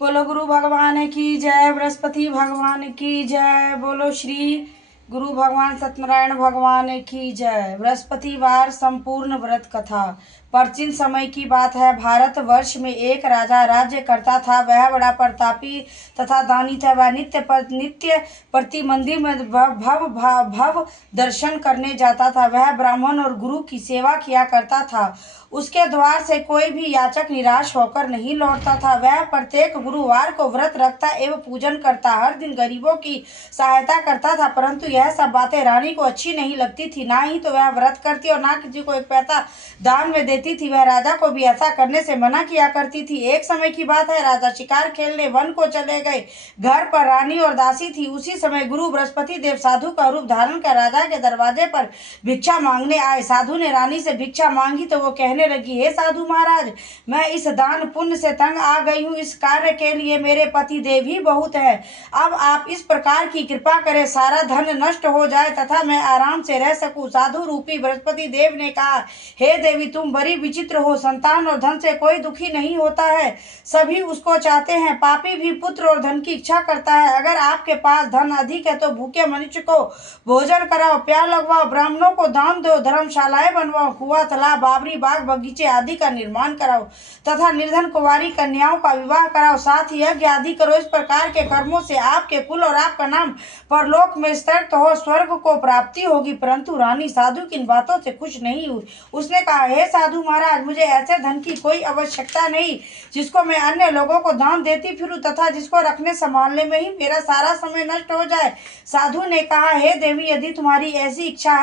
बोलो गुरु भगवान की जय, बृहस्पति भगवान की जय। बोलो श्री गुरु भगवान सत्यनारायण भगवान की जय। बृहस्पतिवार संपूर्ण व्रत कथा। प्राचीन समय की बात है। भारत वर्ष में एक राजा राज्य करता था। वह बड़ा प्रतापी तथा दानी था। वह नित्य प्रति मंदिर में भव दर्शन करने जाता था। वह ब्राह्मण और गुरु की सेवा किया करता था। उसके द्वार से कोई भी याचक निराश होकर नहीं लौटता था। वह प्रत्येक गुरुवार को व्रत रखता एवं पूजन करता, हर दिन गरीबों की सहायता करता था। परंतु यह सब बातें रानी को अच्छी नहीं लगती थी। ना ही तो वह व्रत करती और ना किसी को एक पैसा दान में देती थी। वह राजा को भी ऐसा करने से मना किया करती थी। एक समय की बात है, राजा शिकार खेलने वन को चले गए। घर पर रानी और दासी थी। उसी समय गुरु बृहस्पति देव साधु का रूप धारण कर राजा के दरवाजे पर भिक्षा मांगने आए। साधु ने रानी से भिक्षा मांगी तो वो कहने लगी, हे साधु महाराज, मैं इस दान पुण्य से तंग आ गई हूँ। इस कार्य के लिए मेरे पति देव ही बहुत है। अब आप इस प्रकार की कृपा करें, सारा धन नष्ट हो जाए तथा मैं आराम से रह सकूं। साधु रूपी बृहस्पति देव ने कहा, हे देवी, तुम बड़ी विचित्र हो। संतान और धन से कोई दुखी नहीं होता है, सभी उसको चाहते हैं। पापी भी पुत्र और धन की इच्छा करता है। अगर आपके पास धन अधिक है तो भूखे मनुष्य को भोजन कराओ, प्यार लगवाओ, ब्राह्मणों को दान दो, धर्मशालाएं बनवाओ, कुआं, तालाब, बावरी, बाग बगीचे आदि का निर्माण कराओ तथा निर्धन कुंवारी कन्याओं का विवाह कराओ। साथ ही यज्ञ आदि करो। इस प्रकार के कर्मों से आपके कुल और आपका नाम परलोक में स्थित हो, स्वर्ग को प्राप्ति होगी। परंतु रानी साधु की इन बातों से खुश नहीं हुई। उसने कहा, हे साधु महाराज, मुझे ऐसे धन की कोई आवश्यकता नहीं जिसको मैं अन्य लोगों को दान देती फिरूं तथा जिसको रखने संभालने में ही मेरा सारा समय नष्ट हो जाए। साधु ने कहा, हे देवी, यदि तुम्हारी ऐसी इच्छा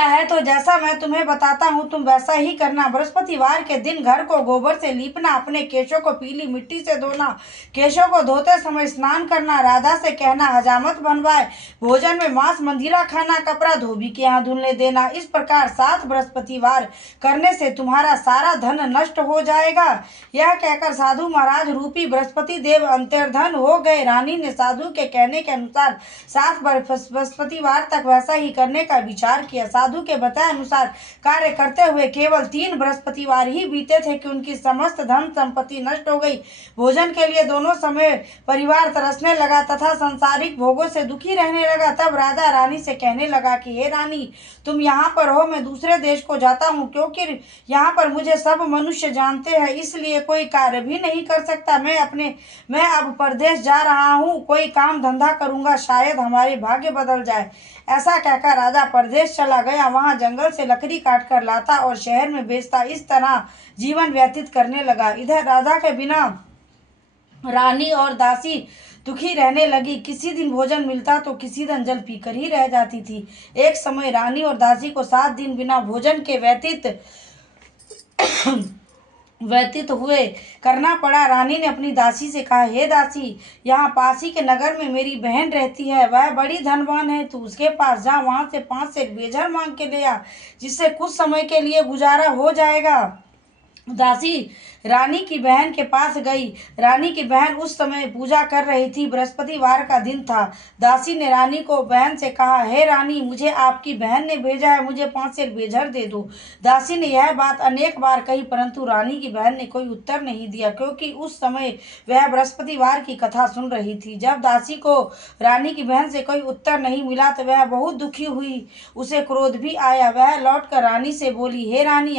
है तो जैसा मैं तुम्हें बताता हूँ तुम वैसा ही करना। बृहस्पतिवार के दिन घर को गोबर से लीपना, अपने केशों को पीली मिट्टी से धोना, केशों को धोते समय स्नान करना, राधा से कहना हजामत बनवाए, भोजन में मांस मंदिरा खाना, कपड़ा धोबी के यहाँ धुलने देना। इस प्रकार 7 बृहस्पतिवार करने से तुम्हारा सारा धन नष्ट हो जाएगा। यह कहकर साधु महाराज रूपी बृहस्पति देव अंतर्धन हो गए। रानी ने साधु के कहने के अनुसार 7 बृहस्पतिवार तक वैसा ही करने का विचार किया। साधु के बताए अनुसार कार्य करते हुए केवल 3 बृहस्पतिवार ही बीते थे कि उनकी समस्त धन संपत्ति नष्ट हो गई। भोजन के लिए दोनों समय परिवार तरसने लगा तथा सांसारिक भोगों से दुखी रहने लगा। तब राजा रानी से कहने लगा कि हे रानी, तुम यहाँ पर हो, मैं दूसरे देश को जाता हूँ, क्योंकि यहाँ पर मुझे सब मनुष्य जानते हैं, इसलिए कोई कार्य भी नहीं कर सकता। मैं अब परदेश जा रहा हूँ, कोई काम धंधा करूंगा, शायद हमारे भाग्य बदल जाए। ऐसा कहकर राजा परदेश चला गया। वहां जंगल से लकड़ी काट कर लाता और शहर में बेचता। इस तरह जीवन व्यतीत करने लगा। इधर राजा के बिना रानी और दासी दुखी रहने लगी। किसी दिन भोजन मिलता तो किसी दिन जल पीकर ही रह जाती थी। एक समय रानी और दासी को 7 दिन बिना भोजन के व्यतीत हुए करना पड़ा। रानी ने अपनी दासी से कहा, हे दासी, यहाँ पास ही के नगर में मेरी बहन रहती है, वह बड़ी धनवान है, तू उसके पास जा, वहां से 5 सेर बेझर मांग के ले आ, जिससे कुछ समय के लिए गुजारा हो जाएगा। दासी रानी की बहन के पास गई। रानी की बहन उस समय पूजा कर रही थी। बृहस्पतिवार का दिन था। दासी ने रानी को बहन से कहा, हे रानी, मुझे आपकी बहन ने भेजा है, मुझे 5 सेर बेझर दे दो। दासी ने यह बात अनेक बार कही, परंतु रानी की बहन ने कोई उत्तर नहीं दिया, क्योंकि उस समय वह बृहस्पतिवार की कथा सुन रही थी। जब दासी को रानी की बहन से कोई उत्तर नहीं मिला तो वह बहुत दुखी हुई। उसे क्रोध भी आया। वह लौटकर रानी से बोली, हे रानी,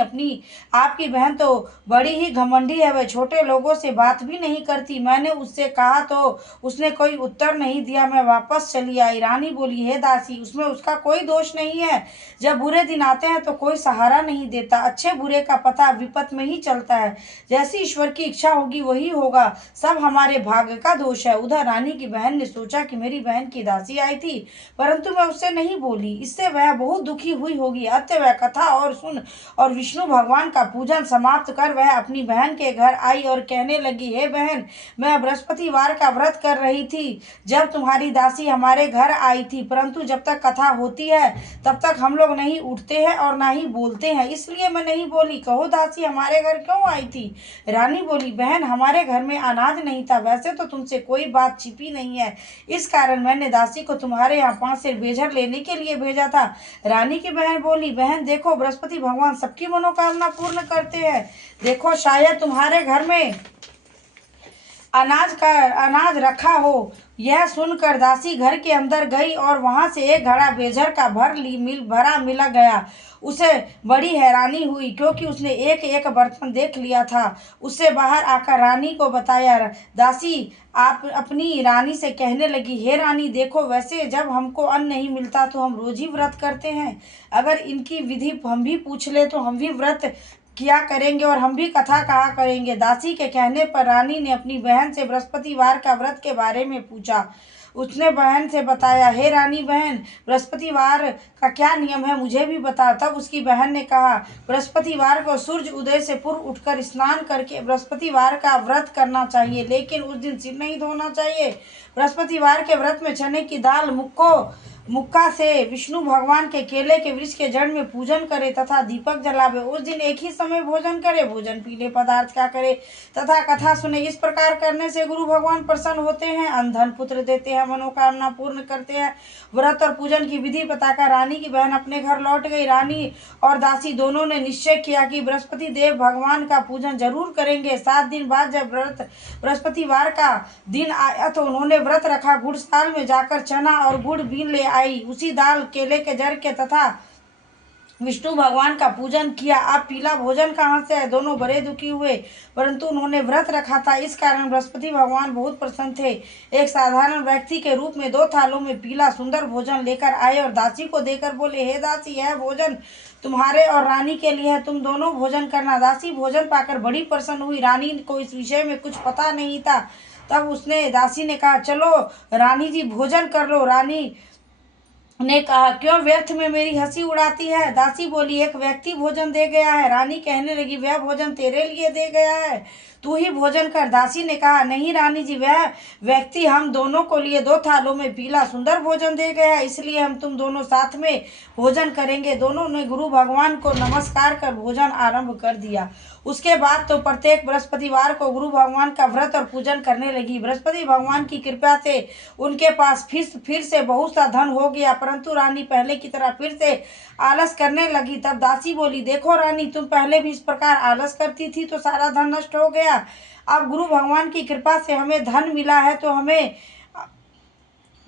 आपकी बहन तो बड़ी ही घमंडी है, वह छोटे लोगों से बात भी नहीं करती। मैंने उससे कहा तो उसने कोई उत्तर नहीं दिया, मैं वापस चली आई। रानी बोली, हे दासी, उसमें उसका कोई दोष नहीं है। जब बुरे दिन आते हैं तो कोई सहारा नहीं देता, अच्छे बुरे का पता विपत में ही चलता है। जैसी ईश्वर की इच्छा होगी वही होगा, सब हमारे भाग्य का दोष है। उधर रानी की बहन ने सोचा कि मेरी बहन की दासी आई थी, परंतु मैं उससे नहीं बोली, इससे वह बहुत दुखी हुई होगी। अतः वह कथा और सुन और विष्णु भगवान का पूजन समाप्त कर वह अपनी बहन के घर आई और कहने लगी, हे बहन, मैं बृहस्पतिवार का व्रत कर रही थी जब तुम्हारी दासी हमारे घर आई थी, परंतु जब तक कथा होती है तब तक हम लोग नहीं उठते हैं और ना ही बोलते हैं, इसलिए मैं नहीं बोली। कहो दासी हमारे घर क्यों आई थी? रानी बोली, बहन, हमारे घर में अनाज नहीं था, वैसे तो तुमसे कोई बात छिपी नहीं है, इस कारण मैंने दासी को तुम्हारे यहाँ 5 सेर बेझर लेने के लिए भेजा था। रानी की बहन बोली, बहन देखो, बृहस्पति भगवान सबकी मनोकामना पूर्ण करते हैं। देखो, शायद तुम्हारे घर में अनाज रखा हो। यह सुनकर दासी घर के अंदर गई और वहां से एक घड़ा बेझर का भरा मिला गया। उसे बड़ी हैरानी हुई, क्योंकि उसने एक एक बर्तन देख लिया था। उससे बाहर आकर रानी को बताया। दासी आप अपनी रानी से कहने लगी, हे रानी देखो, वैसे जब हमको अन्न नहीं मिलता तो हम रोज ही व्रत करते हैं। अगर इनकी विधि हम भी पूछ ले तो हम भी व्रत किया करेंगे और हम भी कथा कहा करेंगे। दासी के कहने पर रानी ने अपनी बहन से बृहस्पतिवार का व्रत के बारे में पूछा। उसने बहन से बताया, हे रानी बहन, बृहस्पतिवार का क्या नियम है, मुझे भी बता। तब उसकी बहन ने कहा, बृहस्पतिवार को सूर्य उदय से पूर्व उठकर स्नान करके बृहस्पतिवार का व्रत करना चाहिए, लेकिन उस दिन सिर नहीं धोना चाहिए। बृहस्पतिवार के व्रत में चने की दाल मुक्का से विष्णु भगवान के केले के वृक्ष के जड़ में पूजन करे तथा दीपक जलावे। उस दिन एक ही समय भोजन करे, भोजन पीले पदार्थ का करे तथा कथा सुने। इस प्रकार करने से गुरु भगवान प्रसन्न होते हैं, धन पुत्र देते हैं, मनोकामना पूर्ण करते हैं। व्रत और पूजन की विधि बताकर रानी की बहन अपने घर लौट गई। रानी और दासी दोनों ने निश्चय किया कि बृहस्पति देव भगवान का पूजन जरूर करेंगे। 7 दिन बाद जब बृहस्पतिवार का दिन आया तो उन्होंने व्रत रखा। गुड़साल में जाकर चना और गुड़ बीन ले आई, उसी दाल केले के जड़ के तथा विष्णु भगवान का पूजन किया। अब पीला भोजन कहाँ से है? दोनों बड़े दुखी हुए, परंतु उन्होंने व्रत रखा था, इस कारण बृहस्पति भगवान बहुत प्रसन्न थे। एक साधारण व्यक्ति के रूप में 2 थालों में पीला सुंदर भोजन लेकर आए और दासी को देकर बोले, हे दासी, यह भोजन तुम्हारे और रानी के लिए है, तुम दोनों भोजन करना। दासी भोजन पाकर बड़ी प्रसन्न हुई। रानी को इस विषय में कुछ पता नहीं था। तब दासी ने कहा, चलो रानी जी भोजन कर लो। रानी ने कहा, क्यों व्यर्थ में मेरी हंसी उड़ाती है? दासी बोली, एक व्यक्ति भोजन दे गया है। रानी कहने लगी, वह भोजन तेरे लिए दे गया है, तू ही भोजन कर। दासी ने कहा, नहीं रानी जी, वह व्यक्ति हम दोनों को लिए 2 थालों में पीला सुंदर भोजन दे गया है, इसलिए हम तुम दोनों साथ में भोजन करेंगे। दोनों ने गुरु भगवान को नमस्कार कर भोजन आरंभ कर दिया। उसके बाद तो प्रत्येक बृहस्पतिवार को गुरु भगवान का व्रत और पूजन करने लगी। बृहस्पति भगवान की कृपा से उनके पास फिर से बहुत सा धन हो गया, परंतु रानी पहले की तरह फिर से आलस करने लगी। तब दासी बोली, देखो रानी, तुम पहले भी इस प्रकार आलस करती थी तो सारा धन नष्ट हो गया। अब गुरु भगवान की कृपा से हमें धन मिला है तो हमें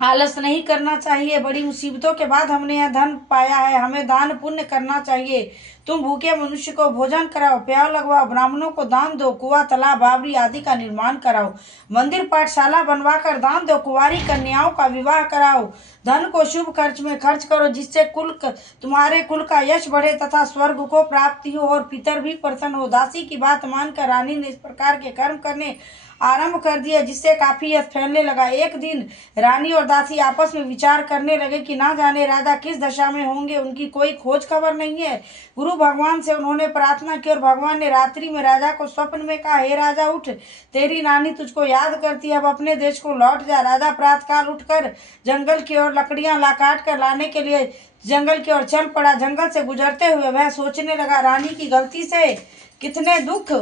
आलस नहीं करना चाहिए। बड़ी मुसीबतों के बाद हमने यह धन पाया है, हमें दान पुण्य करना चाहिए। तुम भूखे मनुष्य को भोजन कराओ, प्याव लगवाओ, ब्राह्मणों को दान दो, कुआं, तालाब, बावड़ी आदि का निर्माण कराओ, मंदिर पाठशाला बनवाकर दान दो, कुंवारी कन्याओं का विवाह कराओ। धन को शुभ खर्च में खर्च करो, जिससे तुम्हारे कुल का यश बढ़े तथा स्वर्ग को प्राप्ति हो और पितर भी प्रसन्न हो। दासी की बात मानकर रानी ने इस प्रकार के कर्म करने आरंभ कर दिया, जिससे काफी यश फैलने लगा। एक दिन रानी और दासी आपस में विचार करने लगे कि ना जाने राजा किस दशा में होंगे, उनकी कोई खोज खबर नहीं है। गुरु भगवान से उन्होंने प्रार्थना की और भगवान ने रात्रि में राजा को स्वप्न में कहा, हे राजा उठ, तेरी रानी तुझको याद करती है, अब अपने देश को लौट जा। राजा प्रातःकाल उठकर जंगल की ओर लकड़ियां काट कर लाने के लिए जंगल की ओर चल पड़ा। जंगल से गुजरते हुए वह सोचने लगा, रानी की गलती से कितने दुख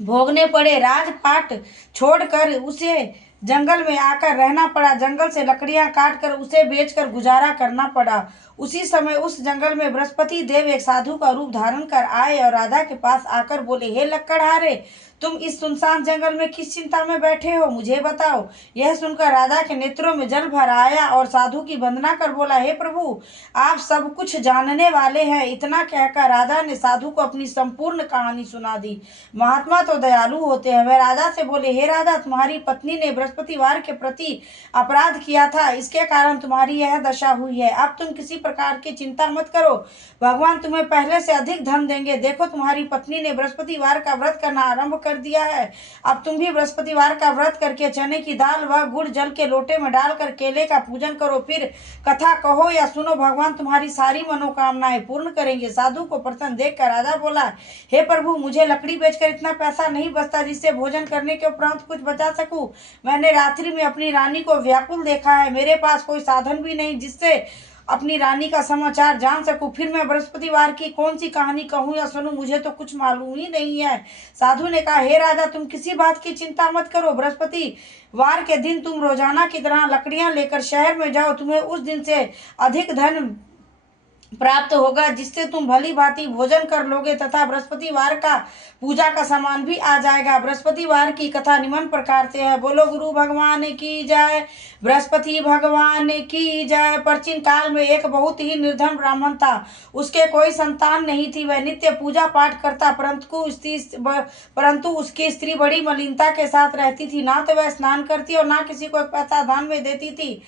भोगने पड़े, राजपाट छोड़कर उसे जंगल में आकर रहना पड़ा, जंगल से लकड़ियां काटकर उसे बेचकर गुजारा करना पड़ा। उसी समय उस जंगल में बृहस्पति देव एक साधु का रूप धारण कर आए और राधा के पास आकर बोले, हे लक्कड़हारे, तुम इस सुनसान जंगल में किस चिंता में बैठे हो, मुझे बताओ। यह सुनकर राधा के नेत्रों में जल भर आया और साधु की वंदना कर बोला, हे प्रभु, आप सब कुछ जानने वाले हैं। इतना कहकर राधा ने साधु को अपनी संपूर्ण कहानी सुना दी। महात्मा तो दयालु होते हैं। वह राधा से बोले, हे राधा, तुम्हारी पत्नी ने बृहस्पतिवार के प्रति अपराध किया था, इसके कारण तुम्हारी यह दशा हुई है। अब तुम किसी प्रकार की चिंता मत करो, भगवान तुम्हें पहले से अधिक धन देंगे। देखो, तुम्हारी पत्नी ने बृहस्पतिवार का व्रत करना आरंभ कर दिया है। अब तुम भी बृहस्पतिवार का व्रत करके चने की दाल व गुड़ जल के लोटे में डालकर केले का पूजन करो, फिर कथा कहो या सुनो, भगवान तुम्हारी सारी मनोकामनाएं पूर्ण करेंगे। साधु को प्रसन्न देखकर राजा बोला, हे प्रभु, मुझे लकड़ी बेचकर इतना पैसा नहीं बचता जिससे भोजन करने के उपरांत कुछ बचा सकूं। मैंने रात्रि में अपनी रानी को व्याकुल देखा है, मेरे पास कोई साधन भी नहीं जिससे अपनी रानी का समाचार जान सकूं। फिर मैं बृहस्पतिवार की कौन सी कहानी कहूं या सुनूं, मुझे तो कुछ मालूम ही नहीं है। साधु ने कहा, हे राजा, तुम किसी बात की चिंता मत करो। बृहस्पतिवार के दिन तुम रोजाना की तरह लकड़ियां लेकर शहर में जाओ, तुम्हें उस दिन से अधिक धन प्राप्त होगा, जिससे तुम भली भांति भोजन कर लोगे तथा बृहस्पतिवार का पूजा का सामान भी आ जाएगा। बृहस्पतिवार की कथा निम्न प्रकार से है। बोलो गुरु भगवान की जय, बृहस्पति भगवान की जय। प्राचीन काल में एक बहुत ही निर्धन ब्राह्मण था। उसके कोई संतान नहीं थी। वह नित्य पूजा पाठ करता, परंतु उसकी स्त्री बड़ी मलिनता के साथ रहती थी। ना तो वह स्नान करती और ना किसी को एक पैसा दान में देती थी।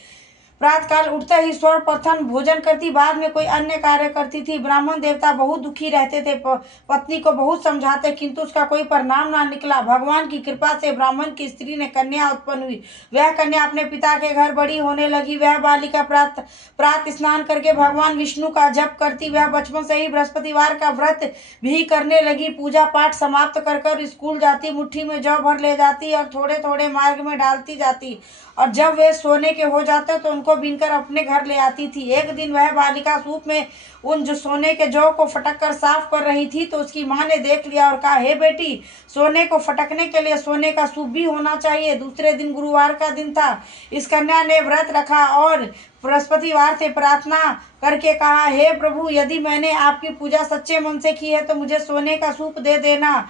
प्रातःकाल उठते ही सर्वप्रथम भोजन करती, बाद में कोई अन्य कार्य करती थी। ब्राह्मण देवता बहुत दुखी रहते थे। पत्नी को बहुत समझाते, किंतु उसका कोई परिणाम ना निकला। भगवान की कृपा से ब्राह्मण की स्त्री ने कन्या उत्पन्न हुई। वह कन्या अपने पिता के घर बड़ी होने लगी। वह बालिका प्रातः स्नान करके भगवान विष्णु का जप करती। वह बचपन से ही बृहस्पतिवार का व्रत भी करने लगी। पूजा पाठ समाप्त कर स्कूल जाती, मुट्ठी में जौ भर ले जाती और थोड़े थोड़े मार्ग में डालती जाती, और जब वे सोने के हो जाते तो उनको बीनकर अपने घर ले आती थी। एक दिन वह बालिका सूप में उन जो सोने के जौ को फटक कर साफ कर रही थी, तो उसकी माँ ने देख लिया और कहा, हे बेटी, सोने को फटकने के लिए सोने का सूप भी होना चाहिए। दूसरे दिन गुरुवार का दिन था। इस कन्या ने व्रत रखा और बृहस्पतिवार से प्रार्थना करके कहा, हे प्रभु, यदि मैंने आपकी पूजा सच्चे मन से की है तो मुझे सोने का सूप दे देना।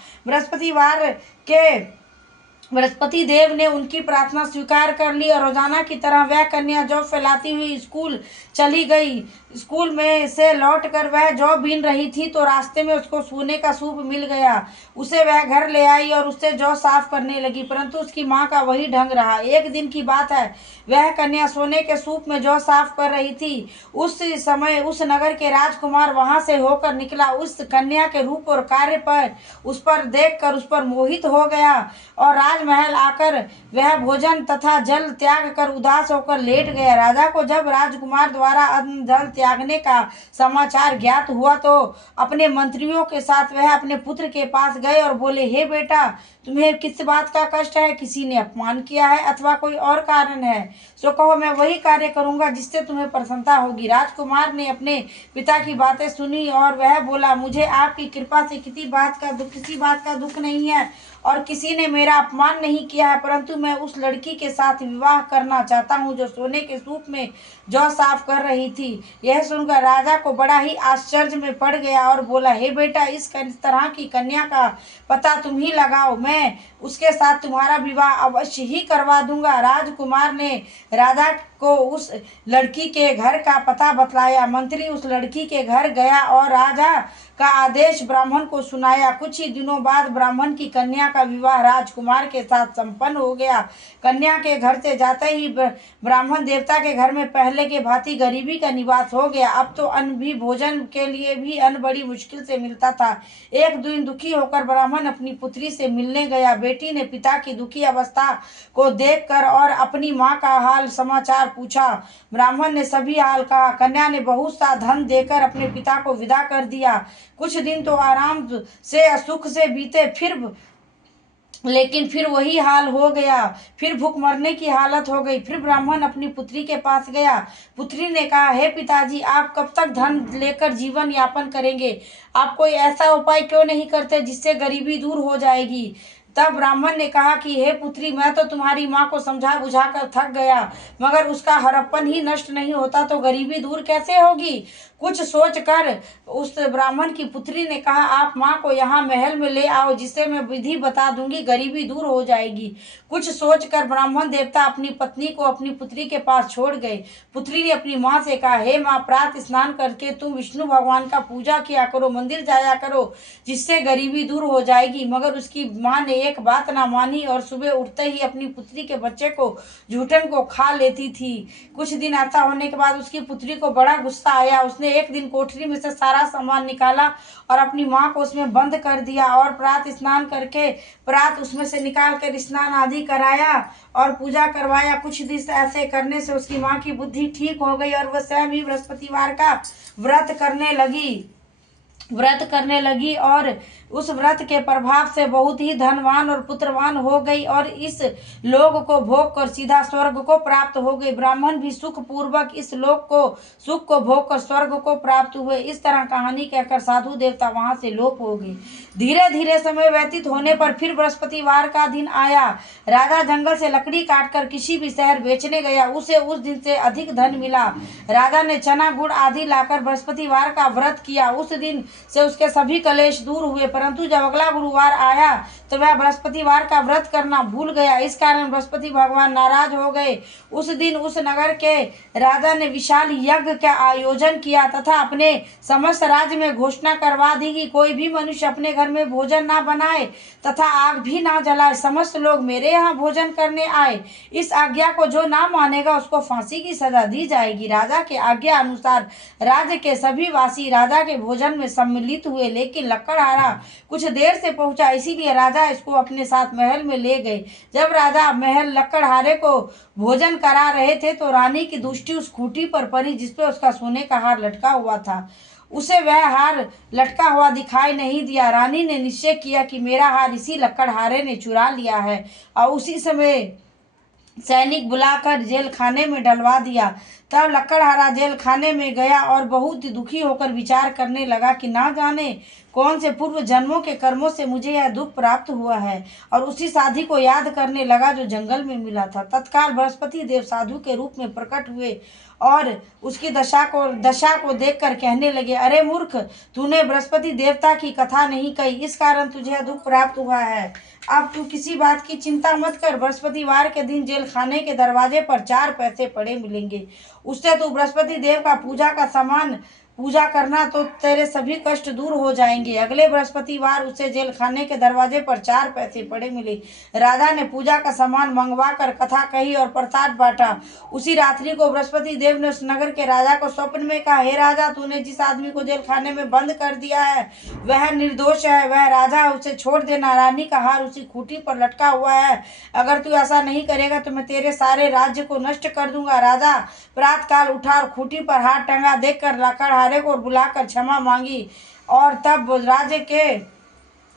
बृहस्पति देव ने उनकी प्रार्थना स्वीकार कर ली और रोजाना की तरह वह कन्या जौ फैलाती हुई स्कूल चली गई। स्कूल में से लौटकर वह जौ बीन रही थी तो रास्ते में उसको सोने का सूप मिल गया। उसे वह घर ले आई और उससे जौ साफ करने लगी, परंतु उसकी माँ का वही ढंग रहा। एक दिन की बात है, वह कन्या सोने के सूप में जौ साफ कर रही थी। उस समय उस नगर के राजकुमार वहां से होकर निकला। उस कन्या के रूप और कार्य पर उस पर देखकर उस पर मोहित हो गया और राजमहल आकर वह भोजन तथा जल त्याग कर उदास होकर लेट गया। राजा को जब राजकुमार द्वारा अन्न जल त्यागने का समाचार ज्ञात हुआ तो अपने मंत्रियों के साथ वह अपने पुत्र के पास गए और बोले, हे बेटा, तुम्हें किस बात का कष्ट है? किसी ने अपमान किया है अथवा कोई और कारण है? सो कहो, मैं वही कार्य करूंगा जिससे तुम्हें प्रसन्नता होगी। राजकुमार ने अपने पिता की बातें सुनी और वह बोला, मुझे आपकी कृपा से किसी बात का दुख नहीं है और किसी ने मेरा अपमान नहीं किया है, परंतु मैं उस लड़की के साथ विवाह करना चाहता हूँ जो सोने के सूप में जौ साफ कर रही थी। यह सुनकर राजा को बड़ा ही आश्चर्य में पड़ गया और बोला, हे बेटा, इस तरह की कन्या का पता तुम ही लगाओ, मैं उसके साथ तुम्हारा विवाह अवश्य ही करवा दूंगा। राजकुमार ने राजा को उस लड़की के घर का पता बतलाया। मंत्री उस लड़की के घर गया और राजा का आदेश ब्राह्मण को सुनाया। कुछ ही दिनों बाद ब्राह्मण की कन्या का विवाह राजकुमार के साथ संपन्न हो गया। कन्या के घर से जाते ही ब्राह्मण देवता के घर में पहले के भांति गरीबी का निवास हो गया। अब तो अन्न भी, भोजन के लिए भी अन्न बड़ी मुश्किल से मिलता था। एक दिन दुखी होकर ब्राह्मण अपनी पुत्री से मिलने गया। बेटी ने पिता की दुखी अवस्था को देखकर और अपनी माँ का हाल समाचार पूछा। ब्राह्मण ने सभी हाल कहा। कन्या ने बहुत सा धन देकर अपने पिता को विदा कर दिया। कुछ दिन तो आराम से सुख से बीते, लेकिन फिर वही हाल हो गया। फिर भूख मरने की हालत हो गई। फिर ब्राह्मण अपनी पुत्री के पास गया। पुत्री ने कहा, हे पिताजी, आप कब तक धन लेकर जीवन यापन करेंगे? आप कोई ऐसा उपाय क्यों नहीं करते जिससे गरीबी दूर हो जाएगी? तब ब्राह्मण ने कहा कि हे पुत्री, मैं तो तुम्हारी माँ को समझा बुझा कर थक गया, मगर उसका हड़प्पन ही नष्ट नहीं होता तो गरीबी दूर कैसे होगी? कुछ सोचकर उस ब्राह्मण की पुत्री ने कहा, आप माँ को यहाँ महल में ले आओ, जिससे मैं विधि बता दूंगी, गरीबी दूर हो जाएगी। कुछ सोचकर ब्राह्मण देवता अपनी पत्नी को अपनी पुत्री के पास छोड़ गए। पुत्री ने अपनी माँ से कहा, हे माँ, प्रातः स्नान करके तुम विष्णु भगवान का पूजा किया करो, मंदिर जाया करो, जिससे गरीबी दूर हो जाएगी। मगर उसकी माँ ने एक बात ना मानी और सुबह उठते ही अपनी पुत्री के बच्चे को झूठन को खा लेती थी। कुछ दिन ऐसा होने के बाद उसकी पुत्री को बड़ा गुस्सा आया। उसने एक दिन कोठरी में से सारा सामान निकाला और अपनी माँ को उसमें बंद कर दिया और प्रातः स्नान करके उसमें से निकाल कर स्नान आदि कराया और पूजा करवाया। कुछ दिन ऐसे करने से उसकी माँ की बुद्धि ठीक हो गई और वह स्वयं ही बृहस्पतिवार का व्रत करने लगी। व्रत करने लगी और उस व्रत के प्रभाव से बहुत ही धनवान और पुत्रवान हो गई और इस लोक को भोग कर सीधा स्वर्ग को प्राप्त हो गई। ब्राह्मण भी सुख पूर्वक इस लोक को सुख को भोग कर स्वर्ग को प्राप्त हुए। इस तरह कहानी कहकर साधु देवता वहां से लोप हो गए। धीरे धीरे समय व्यतीत होने पर फिर बृहस्पतिवार का दिन आया। राजा जंगल से लकड़ी काटकर किसी भी शहर बेचने गया, उसे उस दिन से अधिक धन मिला। राजा ने चना गुड़ आदि लाकर बृहस्पतिवार का व्रत किया। उस दिन से उसके सभी कलेश दूर हुए, परंतु जब अगला गुरुवार आया तो वह बृहस्पतिवार का व्रत करना भूल गया। इस कारण बृहस्पति भगवान नाराज हो गए। उस दिन उस नगर के राजा ने विशाल यज्ञ का आयोजन किया तथा अपने समस्त राज्य में घोषणा करवा दी कि कोई भी मनुष्य अपने घर में भोजन ना बनाए तथा आग भी ना जलाए। समस्त लोग मेरे यहाँ भोजन करने आए। इस आज्ञा को जो ना मानेगा उसको फांसी की सजा दी जाएगी। राजा के आज्ञा अनुसार राज्य के सभी वासी राजा के भोजन में सम्मिलित हुए, लेकिन लकड़हारा कुछ देर से पहुंचा, इसीलिए राजा इसको अपने साथ महल में ले गए। जब राजा महल लकड़हारे को भोजन करा रहे थे तो रानी की दृष्टि उस खूंटी पर पड़ी जिसपे उसका सोने का हार लटका हुआ था। उसे वह हार लटका हुआ दिखाई नहीं दिया। रानी ने निश्चय किया कि मेरा हार इसी लकड़हारे ने चुरा लिया है और उसी समय सैनिक बुलाकर जेल खाने में डलवा दिया। तब लकड़हारा जेल खाने में गया और बहुत दुखी होकर विचार करने लगा कि ना जाने कौन से पूर्व जन्मों के कर्मों से मुझे यह दुख प्राप्त हुआ है, और उसी साधु को याद करने लगा जो जंगल में मिला था। तत्काल बृहस्पति देव साधु के रूप में प्रकट हुए और उसकी दशा को देखकर कहने लगे, अरे मूर्ख, तूने बृहस्पति देवता की कथा नहीं कही, इस कारण तुझे दुख प्राप्त हुआ है। अब तू किसी बात की चिंता मत कर। बृहस्पतिवार के दिन जेल खाने के दरवाजे पर 4 पैसे पड़े मिलेंगे, उससे तू बृहस्पति देव का पूजा करना तो तेरे सभी कष्ट दूर हो जाएंगे। अगले बृहस्पतिवार उसे जेल खाने के दरवाजे पर 4 पैसे पड़े मिले। राजा ने पूजा का सामान मंगवा कर कथा कही और प्रसाद बांटा। उसी रात्रि को बृहस्पति देव ने उस नगर के राजा को स्वप्न में कहा, हे राजा, तूने जिस आदमी को जेल खाने में बंद कर दिया है वह निर्दोष है, वह राजा, उसे छोड़ देना। रानी का हार उसी खूंटी पर लटका हुआ है। अगर तू ऐसा नहीं करेगा तो मैं तेरे सारे राज्य को नष्ट कर दूंगा। राजा प्रातःकाल उठा और खूंटी पर हार टंगा देखकर लकड़हारे को बुलाकर क्षमा मांगी और तब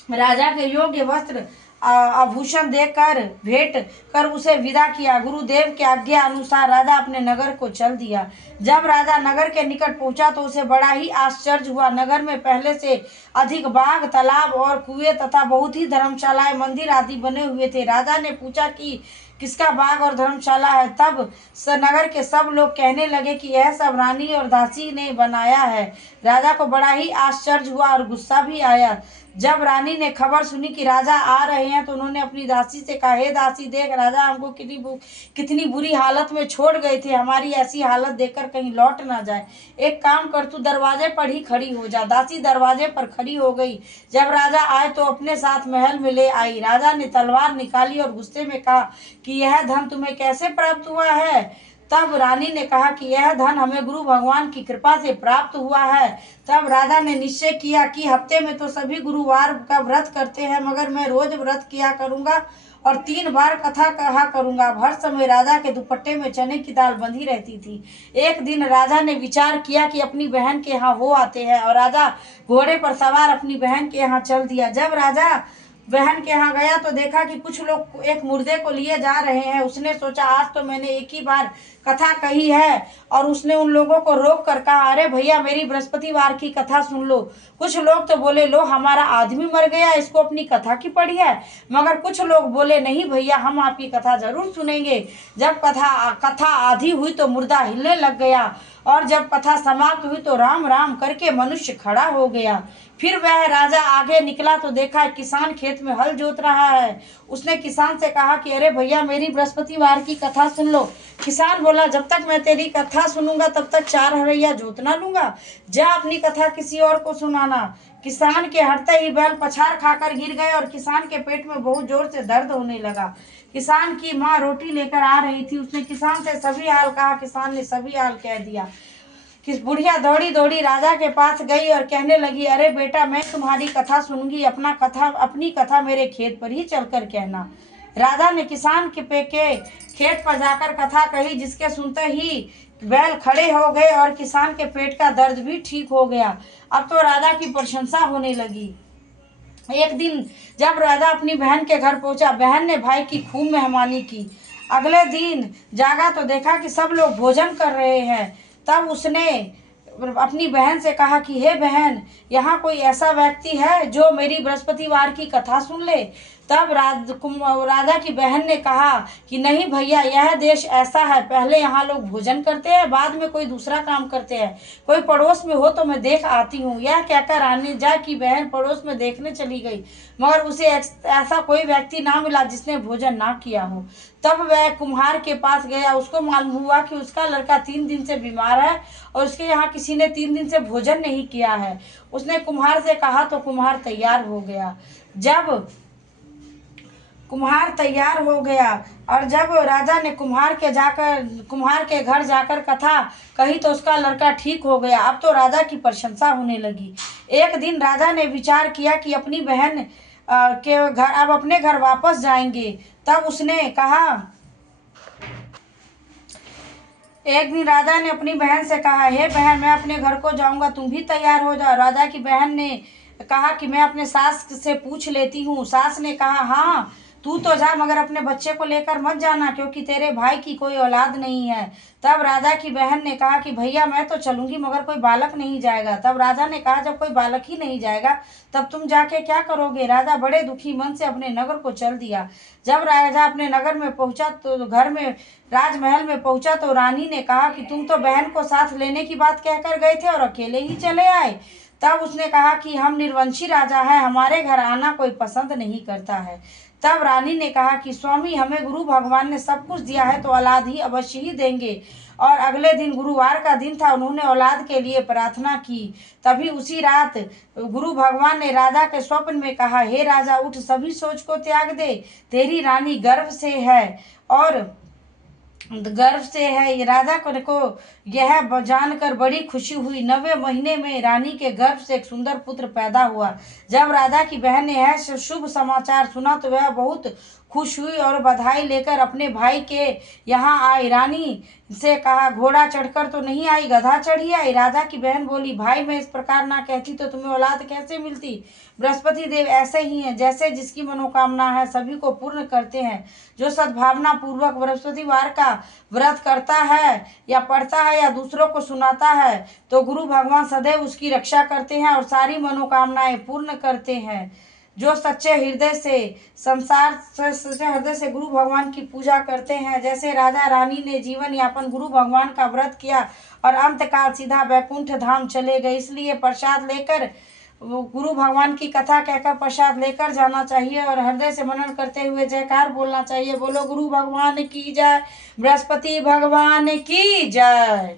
राजा के योग्य वस्त्र आभूषण देकर भेंट कर उसे विदा किया। गुरुदेव के आज्ञा अनुसार राजा अपने नगर को चल दिया। जब राजा नगर के निकट पहुंचा तो उसे बड़ा ही आश्चर्य हुआ। नगर में पहले से अधिक बाग, तालाब और कुएं तथा बहुत ही धर्मशालाएं, मंदिर आदि बने हुए थे। राजा ने पूछा कि किसका बाग और धर्मशाला है। तब नगर के सब लोग कहने लगे कि यह सब रानी और दासी ने बनाया है। राजा को बड़ा ही आश्चर्य हुआ और गुस्सा भी आया। जब रानी ने खबर सुनी कि राजा आ रहे हैं तो उन्होंने अपनी दासी से कहा, हे दासी, देख, राजा हमको कितनी बुरी हालत में छोड़ गए थे, हमारी ऐसी हालत देखकर कहीं लौट ना जाए। एक काम कर, तू दरवाजे पर ही खड़ी हो जा। दासी दरवाजे पर खड़ी हो गई। जब राजा आए तो अपने साथ महल में ले आई। राजा ने तलवार निकाली और गुस्से में कहा कि यह धन तुम्हें कैसे प्राप्त हुआ है। तब रानी ने कहा कि यह धन हमें गुरु भगवान की कृपा से प्राप्त हुआ है। तब राजा ने निश्चय किया कि हफ्ते में तो सभी गुरुवार का व्रत करते हैं, मगर मैं रोज व्रत किया करूंगा और 3 बार कथा कहा करूंगा। हर समय राजा के दुपट्टे में चने की दाल बंधी रहती थी। एक दिन राजा ने विचार किया कि अपनी बहन के यहाँ हो आते हैं, और राजा घोड़े पर सवार अपनी बहन के यहाँ चल दिया। जब राजा बहन के यहाँ गया तो देखा कि कुछ लोग एक मुर्दे को लिए जा रहे हैं। उसने सोचा, आज तो मैंने एक ही बार कथा कही है, और उसने उन लोगों को रोक कर कहा, अरे भैया, मेरी बृहस्पतिवार की कथा सुन लो। कुछ लोग तो बोले, लो, हमारा आदमी मर गया, इसको अपनी कथा की पड़ी है। मगर कुछ लोग बोले, नहीं भैया, हम आपकी कथा जरूर सुनेंगे। जब कथा आधी हुई तो मुर्दा हिलने लग गया, और जब कथा समाप्त हुई तो राम राम करके मनुष्य खड़ा हो गया। फिर वह राजा आगे निकला तो देखा किसान खेत में हल जोत रहा है। उसने किसान से कहा कि अरे भैया, मेरी बृहस्पतिवार की कथा सुन लो। किसान बोला, जब तक मैं तेरी कथा सुनूंगा तब तक 4 हरैया जोत ना लूंगा, जा अपनी कथा किसी और को सुनाना। किसान के हटते ही बैल पछाड़ खाकर गिर गए और किसान के पेट में बहुत जोर से दर्द होने लगा। किसान की माँ रोटी लेकर आ रही थी। उसने किसान से सभी हाल कहा। किसान ने सभी हाल कह दिया। किस बुढ़िया दौड़ी दौड़ी राजा के पास गई और कहने लगी, अरे बेटा, मैं तुम्हारी कथा सुनूंगी, अपनी कथा मेरे खेत पर ही चलकर कहना। राजा ने किसान के खेत पर जाकर कथा कही, जिसके सुनते ही बैल खड़े हो गए और किसान के पेट का दर्द भी ठीक हो गया। अब तो राधा की प्रशंसा होने लगी। एक दिन जब राधा अपनी बहन के घर पहुंचा, बहन ने भाई की खूब मेहमानी की। अगले दिन जागा तो देखा कि सब लोग भोजन कर रहे हैं। तब उसने अपनी बहन से कहा कि हे बहन, यहाँ कोई ऐसा व्यक्ति है जो मेरी बृहस्पतिवार की कथा सुन ले। तब राधा की बहन ने कहा कि नहीं भैया, यह देश ऐसा है, पहले यहाँ लोग भोजन करते हैं, बाद में कोई दूसरा काम करते हैं। कोई पड़ोस में हो तो मैं देख आती हूँ। यह कहकर राजा की बहन पड़ोस में देखने चली गई, मगर उसे ऐसा कोई व्यक्ति ना मिला जिसने भोजन ना किया हो। तब वह कुम्हार के पास गया। उसको मालूम हुआ कि उसका लड़का 3 दिन से बीमार है और उसके यहाँ किसी ने 3 दिन से भोजन नहीं किया है। उसने कुम्हार से कहा तो कुम्हार तैयार हो गया। जब कुम्हार तैयार हो गया और जब राजा ने कुम्हार के घर जाकर कथा कही तो उसका लड़का ठीक हो गया। अब तो राजा की प्रशंसा होने लगी। एक दिन राजा ने विचार किया कि अपनी बहन के घर अब अपने घर वापस जाएंगे। तब उसने कहा, एक दिन राजा ने अपनी बहन से कहा, हे बहन, मैं अपने घर को जाऊंगा, तुम भी तैयार हो जाओ। राजा की बहन ने कहा कि मैं अपने सास से पूछ लेती हूँ। सास ने कहा, हाँ तू तो जा, मगर अपने बच्चे को लेकर मत जाना, क्योंकि तेरे भाई की कोई औलाद नहीं है। तब राजा की बहन ने कहा कि भैया मैं तो चलूंगी, मगर कोई बालक नहीं जाएगा। तब राजा ने कहा, जब कोई बालक ही नहीं जाएगा तब तुम जाके क्या करोगे। राजा बड़े दुखी मन से अपने नगर को चल दिया। जब राजा अपने नगर में पहुंचा तो राजमहल में पहुंचा तो रानी ने कहा कि तुम तो बहन को साथ लेने की बात कहकर गए थे और अकेले ही चले आए। तब उसने कहा कि हम निर्वंशी राजा हैं, हमारे घर आना कोई पसंद नहीं करता है। तब रानी ने कहा कि स्वामी, हमें गुरु भगवान ने सब कुछ दिया है तो औलाद ही अवश्य ही देंगे। और अगले दिन गुरुवार का दिन था, उन्होंने औलाद के लिए प्रार्थना की। तभी उसी रात गुरु भगवान ने राजा के स्वप्न में कहा, हे राजा, उठ, सभी सोच को त्याग दे, तेरी रानी गर्भ से है। और गर्भ से है। राजा को यह जानकर बड़ी खुशी हुई। 9वें महीने में रानी के गर्भ से एक सुंदर पुत्र पैदा हुआ। जब राजा की बहन ने यह शुभ समाचार सुना तो वह बहुत खुश हुई और बधाई लेकर अपने भाई के यहाँ आई। रानी से कहा, घोड़ा चढ़कर तो नहीं आई, गधा चढ़ी आई। राजा की बहन बोली, भाई मैं इस प्रकार ना कहती तो तुम्हें औलाद कैसे मिलती। बृहस्पति देव ऐसे ही हैं, जैसे जिसकी मनोकामना है सभी को पूर्ण करते हैं। जो सद्भावना पूर्वक बृहस्पतिवार का व्रत करता है या पढ़ता है या दूसरों को सुनाता है तो गुरु भगवान सदैव उसकी रक्षा करते हैं और सारी मनोकामनाएं पूर्ण करते हैं। जो सच्चे हृदय से गुरु भगवान की पूजा करते हैं, जैसे राजा रानी ने जीवन यापन गुरु भगवान का व्रत किया और अंतकाल सीधा वैकुंठ धाम चले गए। इसलिए प्रसाद लेकर, गुरु भगवान की कथा कहकर प्रसाद लेकर जाना चाहिए और हृदय से मनन करते हुए जयकार बोलना चाहिए। बोलो गुरु भगवान की जय, बृहस्पति भगवान की जय।